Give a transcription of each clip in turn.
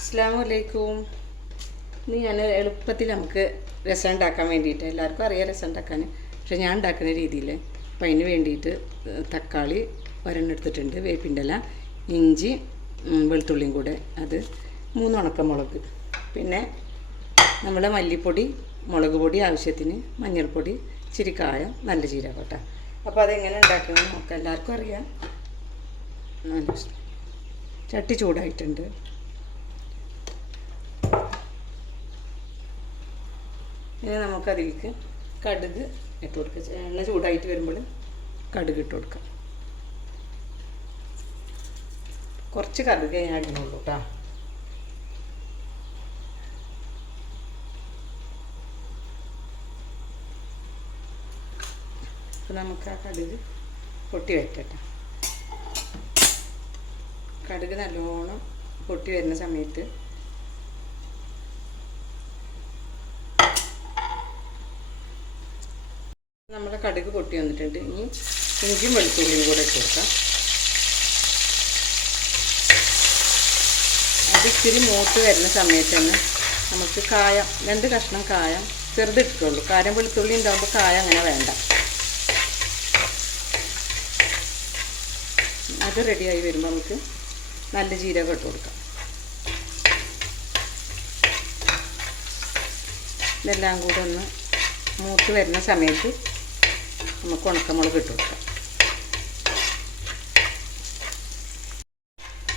അസ്സലാമലൈക്കും. ഇന്ന് ഞാൻ എളുപ്പത്തിൽ നമുക്ക് രസം ഉണ്ടാക്കാൻ വേണ്ടിയിട്ട്, എല്ലാവർക്കും അറിയാം രസം ഉണ്ടാക്കാൻ, പക്ഷെ ഞാൻ ഉണ്ടാക്കുന്ന രീതിയിൽ. അപ്പം അതിന് വേണ്ടിയിട്ട് തക്കാളി ഒരെണ്ണം എടുത്തിട്ടുണ്ട്, വേപ്പിൻ്റെ ഇല, ഇഞ്ചി, വെളുത്തുള്ളിയും കൂടെ, അത് 3 ഉണക്കമുളക്, പിന്നെ നമ്മുടെ മല്ലിപ്പൊടി, മുളക് പൊടി ആവശ്യത്തിന്, മഞ്ഞൾപ്പൊടി, ഇച്ചിരി കായം, നല്ല ജീരകം കേട്ടോ. അപ്പോൾ അതെങ്ങനെ ഉണ്ടാക്കുന്നത് നമുക്ക് എല്ലാവർക്കും അറിയാം. ചട്ടി ചൂടായിട്ടുണ്ട്. ഇനി നമുക്കതിലേക്ക് കടുക് ഇട്ട് കൊടുക്കുക. എണ്ണ ചൂടായിട്ട് വരുമ്പോൾ കടുക് ഇട്ട് കൊടുക്കാം. കുറച്ച് കടുക് ഞാൻ ഇടുന്നുള്ളൂ കേട്ടോ. അപ്പോൾ നമുക്ക് ആ കടുക് പൊട്ടി വയ്ക്കട്ടെ. കടുക് നല്ലോണം പൊട്ടി വരുന്ന സമയത്ത് നമ്മുടെ കടുക് പൊട്ടി വന്നിട്ടുണ്ട്. ഇനി ഇഞ്ചിയും വെളുത്തുള്ളിയും കൂടെ ഇട്ട് കൊടുക്കാം. അത് ഇച്ചിരി മൂത്ത് വരുന്ന സമയത്ത് തന്നെ നമുക്ക് കായം, 2 കഷ്ണം കായം ചെറുതിട്ടുള്ളൂ. കാരം വെളുത്തുള്ളി ഉണ്ടാകുമ്പോൾ കായം അങ്ങനെ വേണ്ട. അത് റെഡിയായി വരുമ്പോൾ നമുക്ക് നല്ല ജീരകം ഇട്ട് കൊടുക്കാം. ഇതെല്ലാം കൂടെ ഒന്ന് മൂത്ത് വരുന്ന സമയത്ത് നമുക്ക് ഉണക്കമുളക് ഇട്ട് കൊടുക്കാം.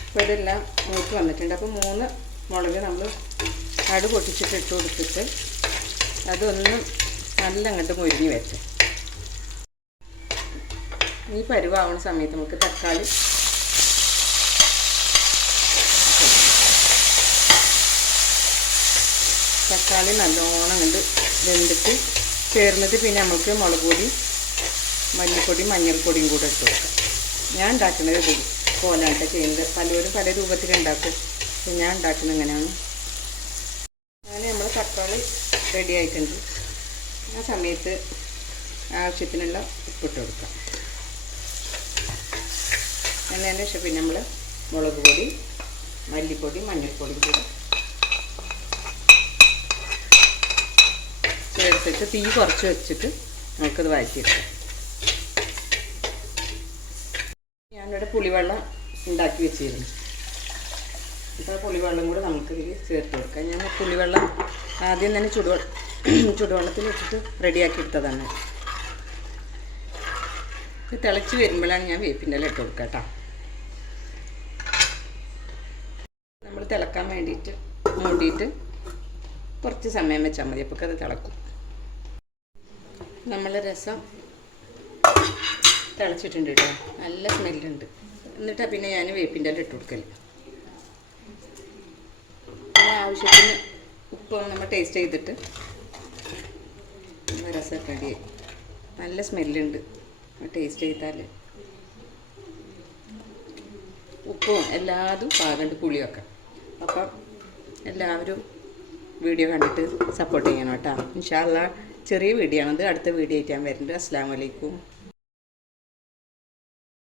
അപ്പോൾ ഇതെല്ലാം മൂത്ത് വന്നിട്ടുണ്ട്. അപ്പോൾ 3 മുളക് നമ്മൾ അടു പൊട്ടിച്ചിട്ട് ഇട്ട് കൊടുത്തിട്ട് അതൊന്നും നല്ല അങ്ങോട്ട് മൊരിഞ്ഞ് വെച്ച് ഈ പരുവാവുന്ന സമയത്ത് നമുക്ക് തക്കാളി നല്ലോണം കണ്ട് വെന്തിട്ട് ചേർന്നിട്ട് പിന്നെ നമുക്ക് മുളക് പൊടി, മല്ലിപ്പൊടി, മഞ്ഞൾപ്പൊടിയും കൂടെ ഇട്ട് കൊടുക്കാം. ഞാൻ ഉണ്ടാക്കുന്നത് ഇത് പോലാട്ട ചെയ്യുന്നത്. പലരും പല രൂപത്തിലുണ്ടാക്കും. ഞാൻ ഉണ്ടാക്കുന്നത് എങ്ങനെയാണ്. നമ്മുടെ തക്കാളി റെഡി ആയിട്ടുണ്ട്. ആ സമയത്ത് ആവശ്യത്തിനുള്ള ഉപ്പിട്ട് കൊടുക്കാം. എന്നതിന് ശേഷം പിന്നെ നമ്മൾ മുളക് പൊടി, മല്ലിപ്പൊടി, മഞ്ഞൾപ്പൊടിയും കൂടെ ചേർത്തിട്ട് തീ കുറച്ച് വെച്ചിട്ട് നമുക്കത് വഴറ്റിയെടുക്കാം. ഞാനിവിടെ പുളിവെള്ളം ഉണ്ടാക്കി വെച്ചിരുന്നു. അപ്പോൾ പുളിവെള്ളം കൂടെ നമുക്കിതിൽ ചേർത്ത് കൊടുക്കാം. ഞാൻ പുളിവെള്ളം ആദ്യം തന്നെ ചുടുവെള്ളത്തിൽ വെച്ചിട്ട് റെഡിയാക്കി എടുത്തതാണ്. ഇത് തിളച്ച് വരുമ്പോഴാണ് ഞാൻ വേപ്പിൻ്റെ ഇല ഇട്ട് കൊടുക്കുക കേട്ടോ. നമ്മൾ തിളക്കാൻ വേണ്ടിയിട്ട് മൂടിയിട്ട് കുറച്ച് സമയം വെച്ചാൽ മതി. അപ്പോൾ അത് തിളക്കും. നമ്മളെ രസം തിളച്ചിട്ടുണ്ട് കേട്ടോ. നല്ല സ്മെല്ലുണ്ട്. എന്നിട്ടാണ് പിന്നെ ഞാൻ വേപ്പിൻ്റെ ഇല ഇട്ട് കൊടുക്കൽ. ആവശ്യത്തിന് ഉപ്പൊന്ന് നമ്മൾ ടേസ്റ്റ് ചെയ്തിട്ട് രസം റെഡിയായി. നല്ല സ്മെല്ലുണ്ട് ടേസ്റ്റ് ചെയ്താൽ. ഉപ്പും എല്ലാതും പാകണ്ട്, പുളിയൊക്കെ. അപ്പം എല്ലാവരും വീഡിയോ കണ്ടിട്ട് സപ്പോർട്ട് ചെയ്യണം കേട്ടോ. ഇൻഷാ അല്ലാഹ് ചെറിയ വീഡിയോ ആണത്. അടുത്ത വീഡിയോ ആയിട്ട് ഞാൻ വരുന്നുണ്ട്. അസ്സലാമു അലൈക്കും.